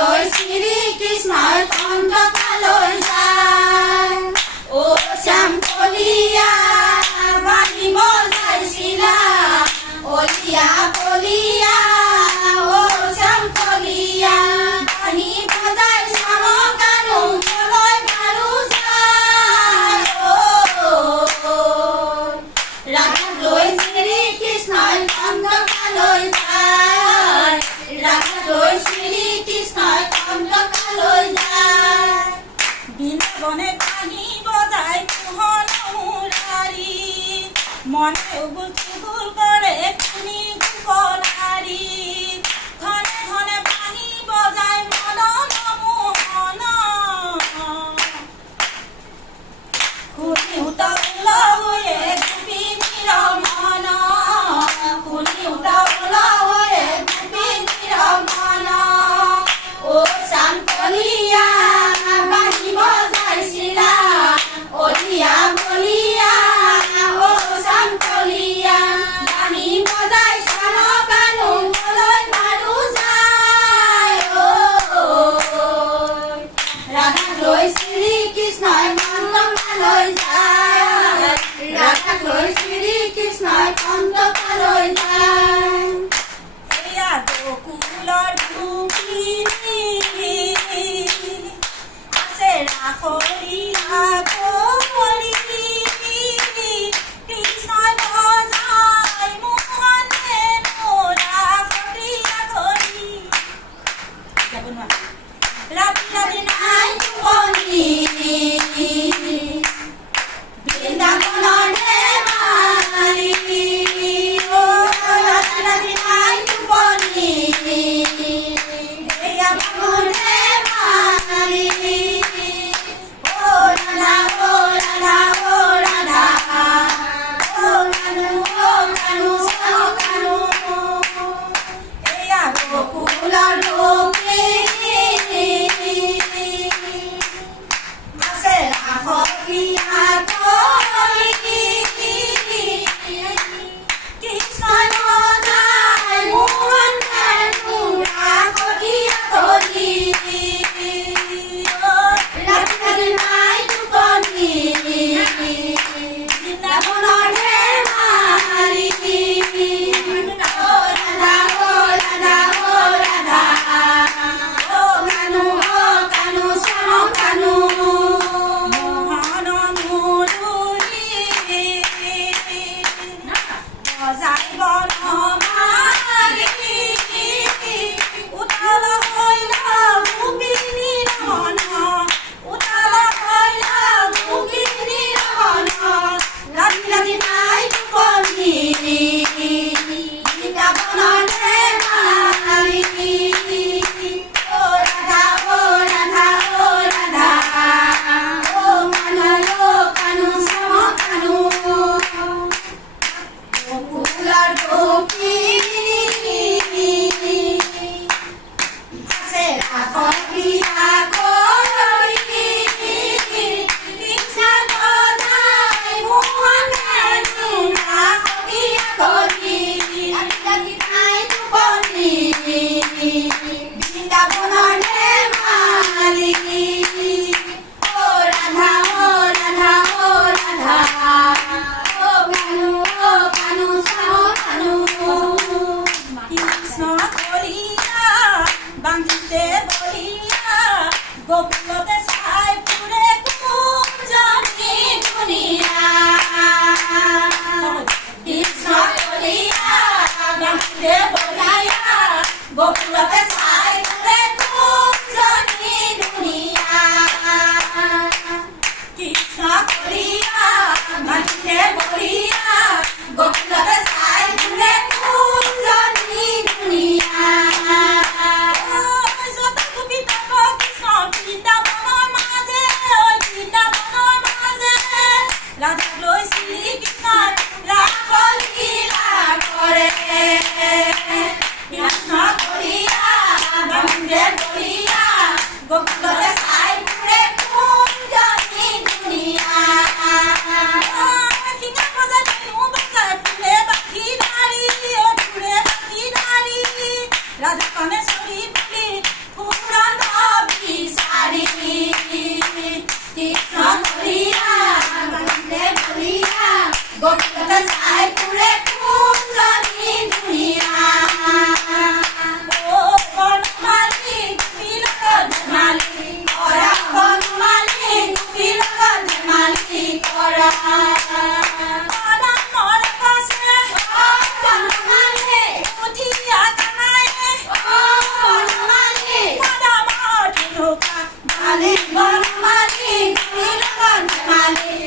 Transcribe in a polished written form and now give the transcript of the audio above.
লৈ শ্ৰী কৃষ্ণই কন্দকালৈ যায় ও শ্যাম কলিয়া বাণী বজাইছিলা অলিয়া বলিয়া ও শ্যাম কলিয়া বাণী বজাই শ্যাম কানু কলৈ বাৰু যায় ৰাধাক লৈ শ্ৰী কৃষ্ণই কন্দকালৈ যায় ৰাধাক লৈ শ্ৰী কৃষ্ণই কন্দকালৈ যায় বৃন্দাবনে বাণী বজাই মোহন মুৰাৰী মনে উগুল চুগুল কৰে শুনি গোপনাৰী ঘনে ঘনে বাণী বজাই মদন মোহন শুনি উতল হৈয়ে গোপিনীৰ মন শুনি উতল হৈয়ে গোপিনীৰ মন ও শ্যাম কলিয়া বাণী বজাইছিলা অলিয়া বলিয়া ও শ্যাম কলিয়া বাণী বজাই শ্যাম কানু কলৈ বাৰু যায় ৰাধাক লৈ শ্ৰী কৃষ্ণই কন্দকালৈ যায় ৰাধাক লৈ শ্ৰী কৃষ্ণই কন্দকালৈ যায় এয়া গকুলৰ গোপিনী আছে ৰাসলী ৰাসলী কৃষ্ণই বজাই মোহনে মোৰা সৰি ৰাসলী ৰাতি ৰাতি নাই টোপনি বৃন্দাবনৰ ধেমালি ও ৰাতি ৰাতি নাই টোপনি এয়া বাবুৰ ধেমালি ও ৰাধা ও ৰাধা ও ৰাধা ও কানু শ্যাম কানু এয়া গকুলৰ গোপিনী আছে ৰাসলী ৰাসলী কৃষ্ণই বজাই মোহন মুৰা সৰি ৰাসলী ৰাতি ৰাতি নাই টোপনি বৃন্দাবনৰ ধেমালি ও ৰাধা ও ৰাধা ও ৰাধা ও কানু শ্যাম কানু মোহন মুৰুৰী বজাই বনমালী উতল হৈল গোপিনীৰ মন উতল হৈল গোপিনীৰ মন ৰাতি ৰাতি নাই টোপনি বৃন্দাবনৰ ধেমালি ও ৰাধা ও ৰাধা ও ৰাধা ও কানু শ্যাম কানু গকুলৰ গোপিনী আছে ৰাসলী ৰাসলী কৃষ্ণই বজাই মোহনে মুৰা সৰি ৰাসলী ৰাতি ৰাতি নাই টোপনি বৃন্দাবনৰ ধেমালি ও ৰাধা ও ৰাধা ও ৰাধা ও কানু শ্যাম কানু কৃষ্ণ কলিয়া বান্ধিতে বলিয়া গোকুলতে চাই ফুৰে কোনজনী ধুনীয়া কৃষ্ণ কলিয়া বান্ধিতে বলিয়া গোকুলতে চাই ফুৰে কোনজনী ধুনীয়া কৃষ্ণ কলিয়া বান্ধিতে বলিয়া গোকুলতে চাই ফুৰে কোনজনী ধুনীয়া যত গোপী তব কৃষ্ণ বৃন্দাবনৰ মাজে বৃন্দাবনৰ মাজে ৰাধাক লৈ শ্ৰী কৃষ্ণই ৰাসলীলা কৰে কৃষ্ণ কলিয়া বান্ধিতে বলিয়া গোকুলতে চাই ফুৰে কোনজনী ধুনীয়া শিঙা বজাই বিহু বজাই ফুৰে বাঁশীধাৰী ও ফুৰে বাঁশীধাৰী ৰাধা কানে চৰি বুলি ফুৰা বনমালী, গৰিল গঞ্জে মালী।